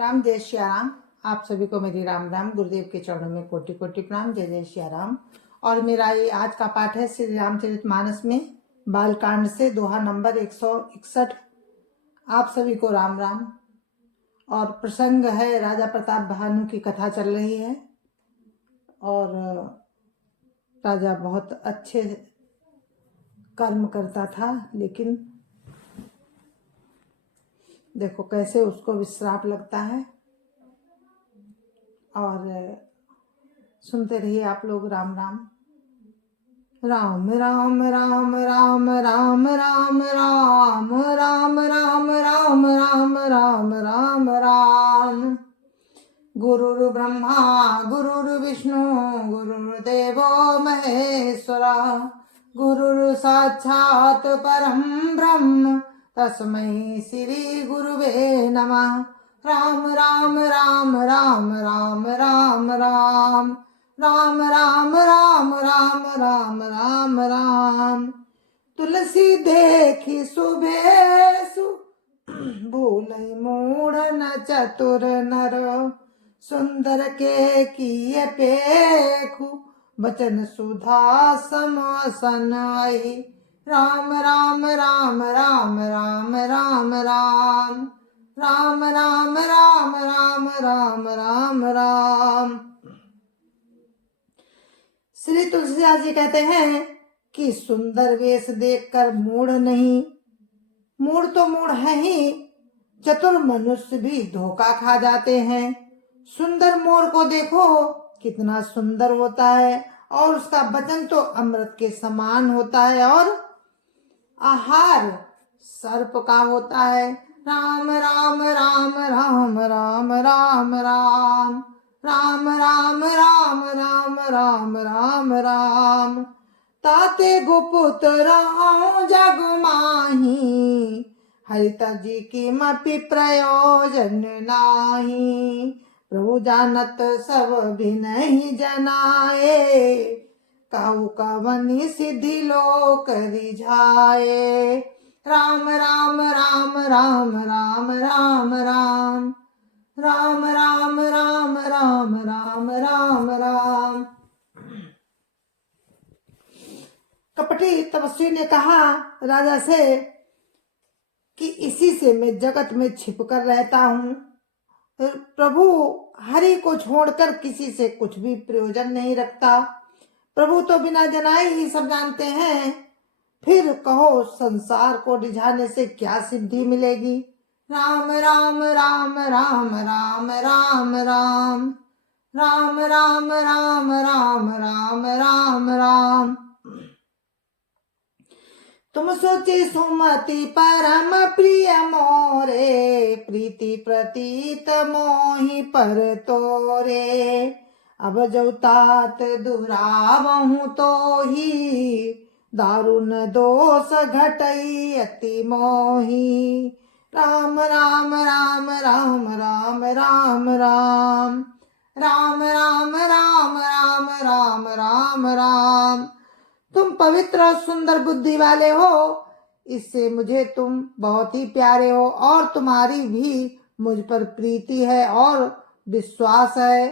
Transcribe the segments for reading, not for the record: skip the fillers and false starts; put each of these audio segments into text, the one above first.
राम जय श्री राम। आप सभी को मेरी राम राम। गुरुदेव के चरणों में कोटि कोटि प्रणाम। जय जय श्री राम। और मेरा ये आज का पाठ है श्री रामचरितमानस में बालकांड से दोहा नंबर 161। आप सभी को राम राम। और प्रसंग है राजा प्रताप भानु की कथा चल रही है और राजा बहुत अच्छे कर्म करता था, लेकिन देखो कैसे उसको विश्राप लगता है। और सुनते रहिए आप लोग। राम राम। राम राम राम राम राम राम राम राम राम राम राम राम राम राम। गुरुर्ब्रह्मा गुरुर्विष्णु गुरुर्देवो महेश्वरा, गुरुर् साक्षात् परं ब्रह्म तस्मै श्री गुरुवे नमः। राम राम राम राम राम राम राम राम राम राम राम राम राम राम। तुलसी देखी सुबेसु भूलई मूढ़ न चतुर नर, सुंदर के किए पेखु बचन सुधा समसन आई। राम राम राम राम राम राम राम राम राम राम राम राम राम राम। श्री तुलसीदास जी कहते हैं कि सुंदर वेश देखकर मूढ़ नहीं, मूढ़ तो मूढ़ है ही, चतुर मनुष्य भी धोखा खा जाते हैं। सुंदर मोर को देखो कितना सुंदर होता है और उसका वचन तो अमृत के समान होता है और आहार सर्प का होता है। राम राम राम राम राम राम राम राम राम राम राम राम राम राम। ताते गुपुत रहो जग माही, हरित जी की मपि प्रयोजन नाही। प्रभु जानत सब भी नहीं जनाए, काहू कवनी सिद्धि लोक रिझाए। राम राम राम राम राम राम राम राम राम राम राम राम राम राम। कपटी तपस्वी ने कहा राजा से कि इसी से मैं जगत में छिपकर रहता हूँ। प्रभु हरि को छोड़कर किसी से कुछ भी प्रयोजन नहीं रखता। प्रभु तो बिना जनाए ही सब जानते हैं, फिर कहो संसार को रिझाने से क्या सिद्धि मिलेगी। राम राम राम राम राम राम राम राम राम राम राम राम राम राम। तुम सोची सुमति परम प्रिय मोरे, प्रीति प्रतीत मोहि पर तोरे। अब जो तात दुरावहु तो ही, दारुण दोष घटई अति मोही। राम राम राम राम राम राम राम राम राम राम राम राम राम राम। तुम पवित्र और सुंदर बुद्धि वाले हो, इससे मुझे तुम बहुत ही प्यारे हो और तुम्हारी भी मुझ पर प्रीति है और विश्वास है।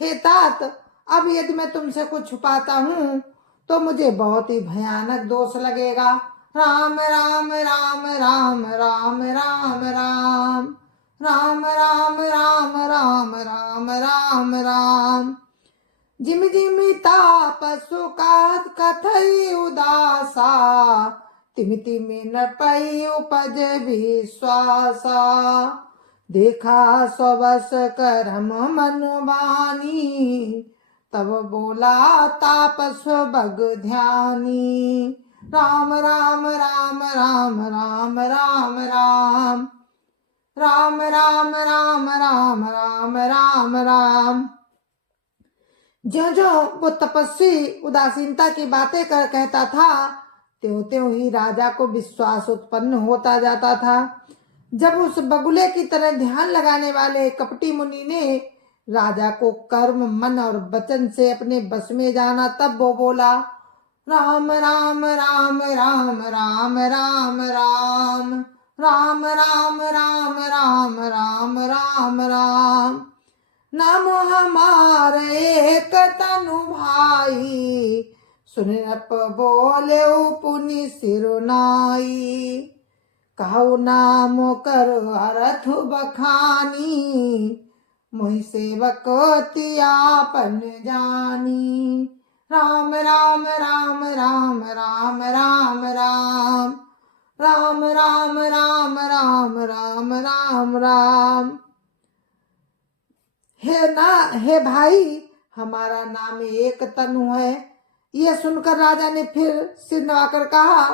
हे तात, अब यदि मैं तुमसे कुछ छुपाता हूँ तो मुझे बहुत ही भयानक दोष लगेगा। राम राम राम राम राम राम राम राम राम राम राम राम राम राम। जिम जिमि ताप सुखात कथई उदासा, तिमि तिमि न पई उपज विश्वासा। देखा स्वस करम मन वानी, तब बोला तापस बग ध्यानी। राम राम राम राम राम राम राम राम राम राम राम राम राम राम। जो जो वो तपस्वी उदासीनता की बातें कहता था, त्यों त्यों ही राजा को विश्वास उत्पन्न होता जाता था। जब उस बगुले की तरह ध्यान लगाने वाले कपटी मुनि ने राजा को कर्म मन और वचन से अपने बस में जाना, तब वो बोला राम राम राम राम राम राम राम राम राम राम राम राम राम राम। नाम हमारे एक तनु भाई, सुनप बोले पुनि सिरुनाई। कहु नाम कर अर्थ बखानी, मोहि सेवक त्यापन जानी। राम राम राम राम राम राम राम, राम राम राम राम राम राम राम। हे भाई, हमारा नाम एक तनु है। यह सुनकर राजा ने फिर सिर नवाकर कहा,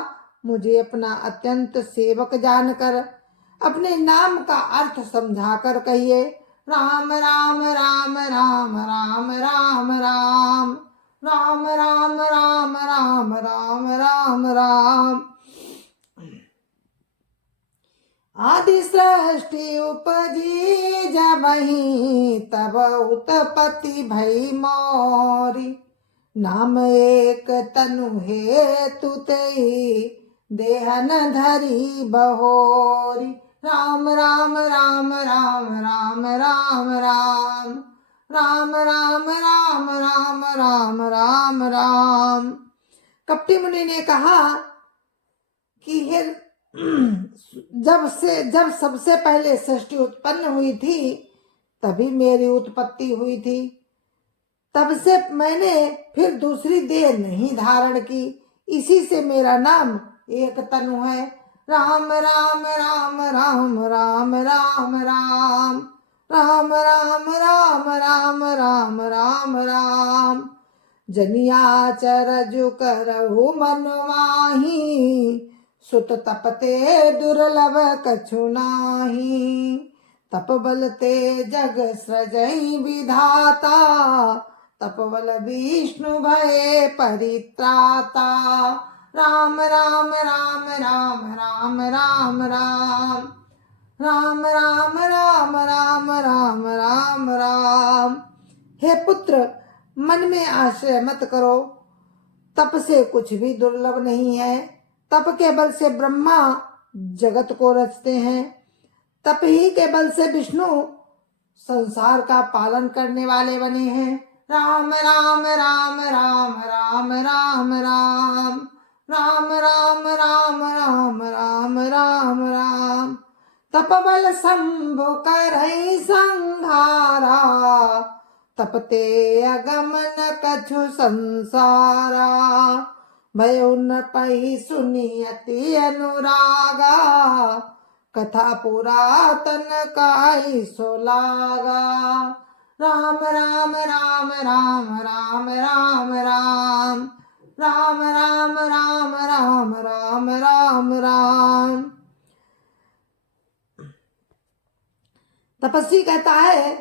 मुझे अपना अत्यंत सेवक जानकर अपने नाम का अर्थ समझाकर कहिए। राम राम राम राम राम राम राम, राम राम राम राम राम राम राम। आदि सृष्टि उपजी जबहि, तब उत्पत्ति भई मोरी। नाम एक तनु हेतु तेई, देहन धरी बहोरी। राम राम राम राम राम राम राम, राम राम राम राम राम राम राम। कपटी मुनि ने कहा कि हे जब सबसे पहले सृष्टि उत्पन्न हुई थी, तभी मेरी उत्पत्ति हुई थी। तब से मैंने फिर दूसरी देह नहीं धारण की, इसी से मेरा नाम एक तनु है। राम राम राम राम राम राम राम, राम राम राम राम राम राम राम। जनियाचर जो करहु मन माही, सुत तपते दुर्लभ कछु नाही। तप बलते जग सृजई विधाता, तपबल विष्णु भये परित्राता। राम राम राम राम राम राम राम, राम राम राम राम राम राम राम। हे पुत्र, मन में आश्रय मत करो, तप से कुछ भी दुर्लभ नहीं है। तप के बल से ब्रह्मा जगत को रचते हैं, तप ही के बल से विष्णु संसार का पालन करने वाले बने हैं। राम राम राम राम राम राम राम, राम राम राम राम राम राम राम। तप बल शंभु करहि संहारा, तपते अगमन कछु संसारा। भयो न पही सुनी अति अनुरागा, कथा पुरातन काई सो लागा। राम राम राम राम राम राम राम, राम राम राम राम राम राम राम। तपस्वी कहता है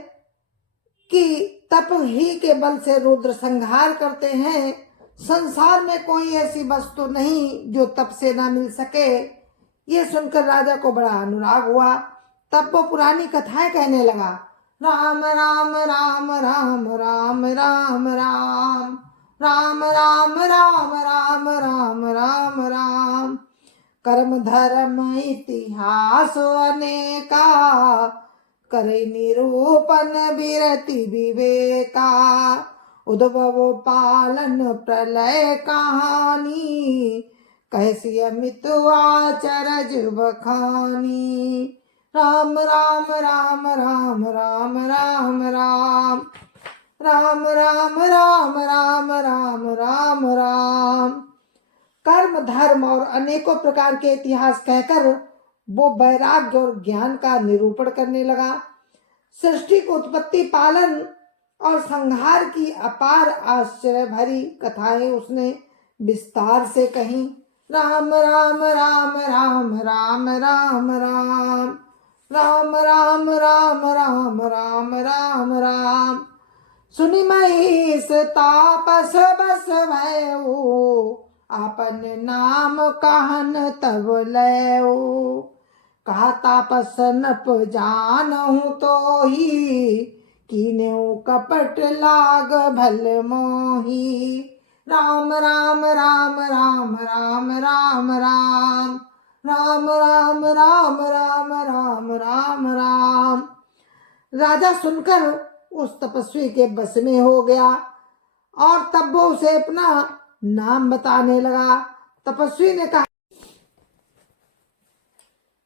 कि तप ही के बल से रुद्र संहार करते हैं। संसार में कोई ऐसी वस्तु नहीं जो तप से ना मिल सके। ये सुनकर राजा को बड़ा अनुराग हुआ। तब वो पुरानी कथाएं कहने लगा। राम राम राम राम राम राम राम, राम राम राम राम राम राम राम। कर्म धर्म इतिहास अनेका, करे निरूपण विरति विवेका। उद्भव पालन प्रलय कहानी, कैसी अमित आचरज बखानी। राम राम राम राम राम राम राम, राम राम राम राम राम राम राम। कर्म धर्म और अनेकों प्रकार के इतिहास कहकर वो वैराग्य और ज्ञान का निरूपण करने लगा। सृष्टि को उत्पत्ति पालन और संहार की अपार आश्चर्य भरी कथाएं उसने विस्तार से कही। राम राम राम राम राम राम राम, राम राम राम राम राम राम राम। सुनि महिष तापस बस भयउ, आपन नाम कहन तब लयउ। कहा तापस नप जानहु तो ही, कीन्हु कपट लाग भल मोही। राम राम राम राम राम राम राम, राम राम राम राम राम राम राम। राजा सुनकर उस तपस्वी के बस में हो गया और तब वो उसे अपना नाम बताने लगा। तपस्वी ने कहा,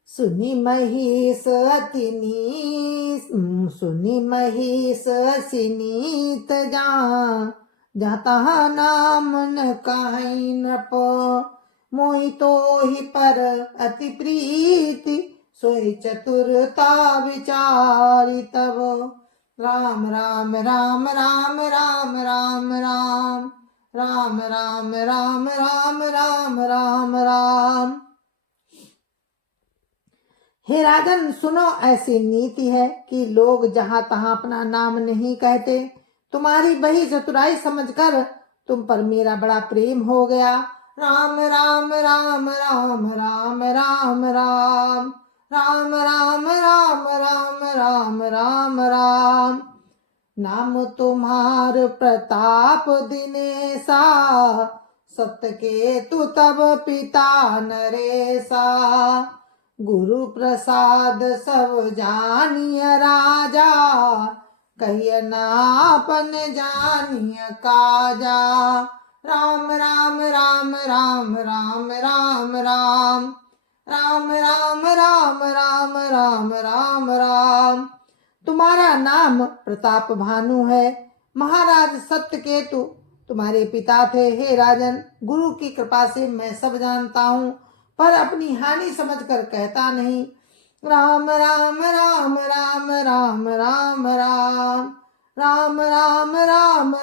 सुनी महिष असिनीत जाता नाम न काहि नृप, मोहि तो ही पर अति प्रीति, सोई चतुरता विचारी तब। राम राम राम राम राम राम राम राम राम राम राम राम राम राम। हे राजन, सुनो, ऐसी नीति है कि लोग जहां तहां अपना नाम नहीं कहते। तुम्हारी वही चतुराई समझकर तुम पर मेरा बड़ा प्रेम हो गया। राम राम राम राम राम राम राम राम राम राम राम राम राम राम। नाम तुम्हार प्रताप दिनेसा, सत्य के तु तब पिता नरेसा। गुरु प्रसाद सब जानिय राजा, कहिय नापन जानिय काजा। राम राम राम राम राम राम राम राम राम राम राम राम राम राम। तुम्हारा नाम प्रताप भानु है। महाराज सत्य केतु तुम्हारे पिता थे। हे राजन, गुरु की कृपा से मैं सब जानता हूँ, पर अपनी हानि समझकर कहता नहीं। राम राम राम राम राम राम राम राम राम राम राम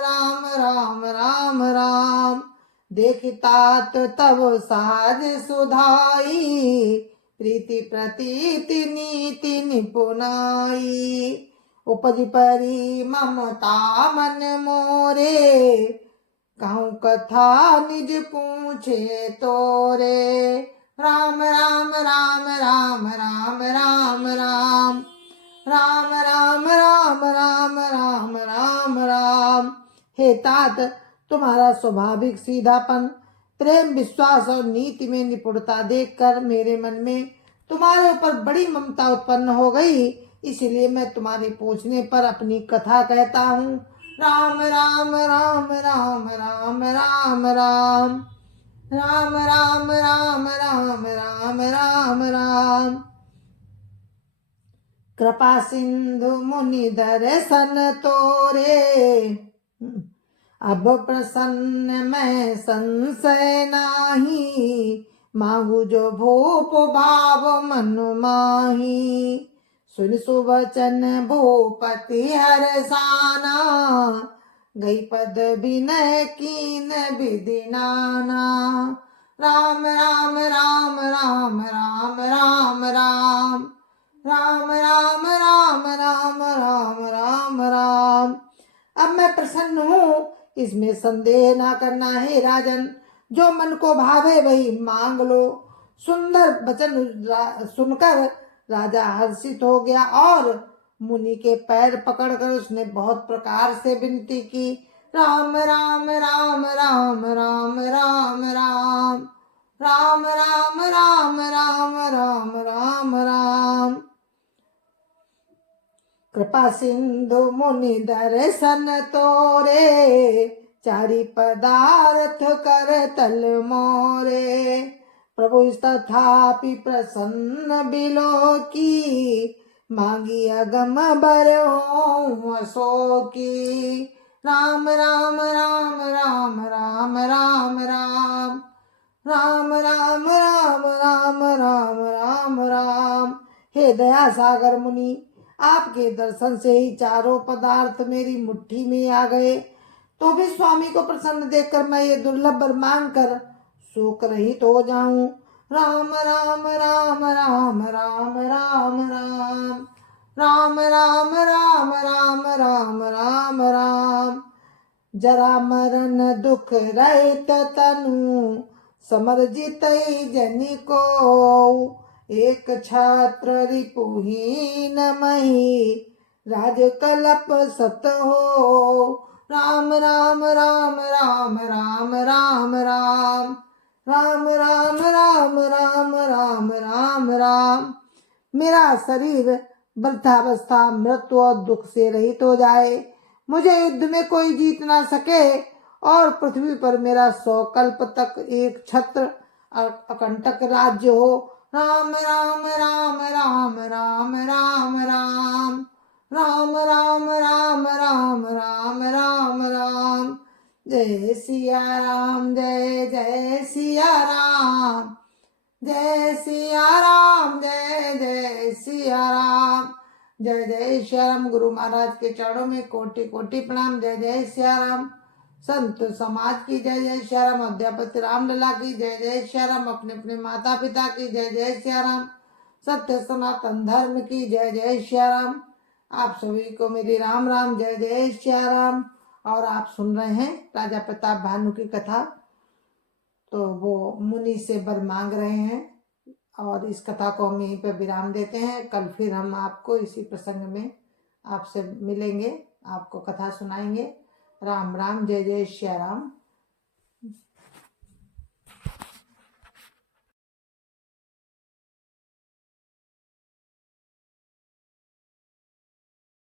राम राम राम। देखतात तब साज सुधाई, प्रीति प्रतीति नीति निपुनाई। उपज परी ममता मन मोरे, कहूँ कथा निज पूछे तोरे। राम राम राम राम राम राम राम राम राम राम राम राम राम राम। हे तात, तुम्हारा स्वाभाविक सीधापन, प्रेम, विश्वास और नीति में निपुणता देखकर मेरे मन में तुम्हारे ऊपर बड़ी ममता उत्पन्न हो गई। इसलिए मैं तुम्हारे पूछने पर अपनी कथा कहता हूँ। राम राम राम राम राम राम राम राम राम राम राम राम राम राम। कृपा सिंधु मुनि दर्शन तोरे, अब प्रसन्न मैं संशय नाही। माहु जो भूप भाव मन माही, सुन सुवचन भूपति हरसाना। गई पद विनय कीन विधि नाना। राम राम राम राम राम राम राम राम राम राम राम राम राम राम। अब मैं प्रसन्न हूँ, इसमें संदेह ना करना है राजन। जो मन को भावे वही मांग लो। सुंदर वचन सुनकर राजा हर्षित हो गया और मुनि के पैर पकड़कर उसने बहुत प्रकार से विनती की। राम राम राम राम राम राम राम राम राम राम राम राम राम राम। कृपा सिंधु मुनि दर्शन तोरे, चारि पदार्थ कर तल मोरे। प्रभु तथापि प्रसन्न बिलो की, मांगी अगम बर हो की। राम राम राम राम राम राम राम राम राम राम राम राम राम राम। हे दया सागर मुनि, आपके दर्शन से ही चारों पदार्थ मेरी मुट्ठी में आ गए। तो भी स्वामी को प्रसन्न देखकर मैं ये दुर्लभ वर मांग कर शोक रहित हो जाऊं। राम राम राम राम राम राम राम राम राम राम राम राम राम राम। जरा मरण दुख रहित तनु, समर जितई जनि को। एक छात्र रिपुहीन मही, राज कलप सत हो। राम राम राम राम राम राम राम राम राम राम राम राम राम राम। मेरा शरीर वृद्धावस्था मृत्यु और दुख से रहित हो जाए, मुझे युद्ध में कोई जीत ना सके और पृथ्वी पर मेरा 100 कल्प तक एक छत्र अकंटक राज्य हो। राम राम राम राम राम राम राम राम राम राम राम राम राम राम। जय सिया राम, जय जय सिया राम, जय सिया राम, जय जय सिया राम। जय जय सिया राम। गुरु महाराज के चरणों में कोटि कोटि प्रणाम। जय जय सिया राम। संत समाज की जय जय सिया राम। अध्यापति रामलला की जय जय सिया राम। अपने अपने माता पिता की जय जय सिया राम। सत्य सनातन धर्म की जय जय सिया राम। आप सभी को मेरी राम राम, जय जय सिया राम। और आप सुन रहे हैं राजा प्रताप भानु की कथा। तो वो मुनि से वर मांग रहे हैं और इस कथा को हम यहीं पर विराम देते हैं। कल फिर हम आपको इसी प्रसंग में आपसे मिलेंगे, आपको कथा सुनाएंगे। राम राम, जय जय सिया राम।